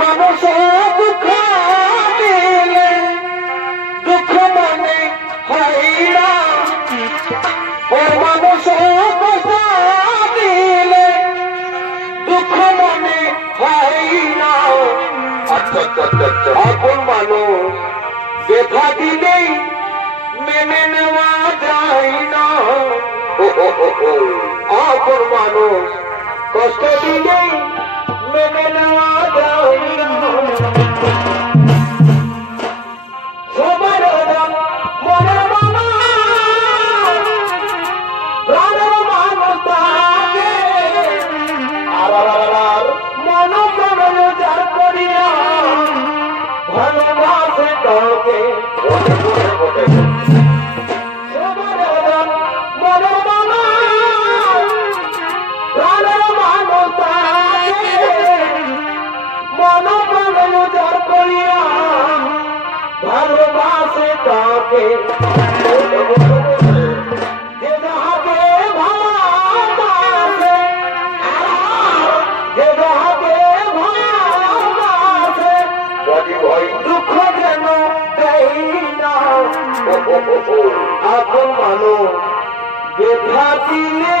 মানুষ দুঃখ দিলে দুঃখ মনে হয় না ওর মানুষ দিলে দুঃখ মনে হয় আচ্ছা আচ্ছা আচ্ছা আচ্ছা মেনে নেওয়া যায় না ও। আপন মানুষ কষ্ট দিলেই মেনে নেওয়া যায় না। সবার আপন মানুষ ব্যথা দিলে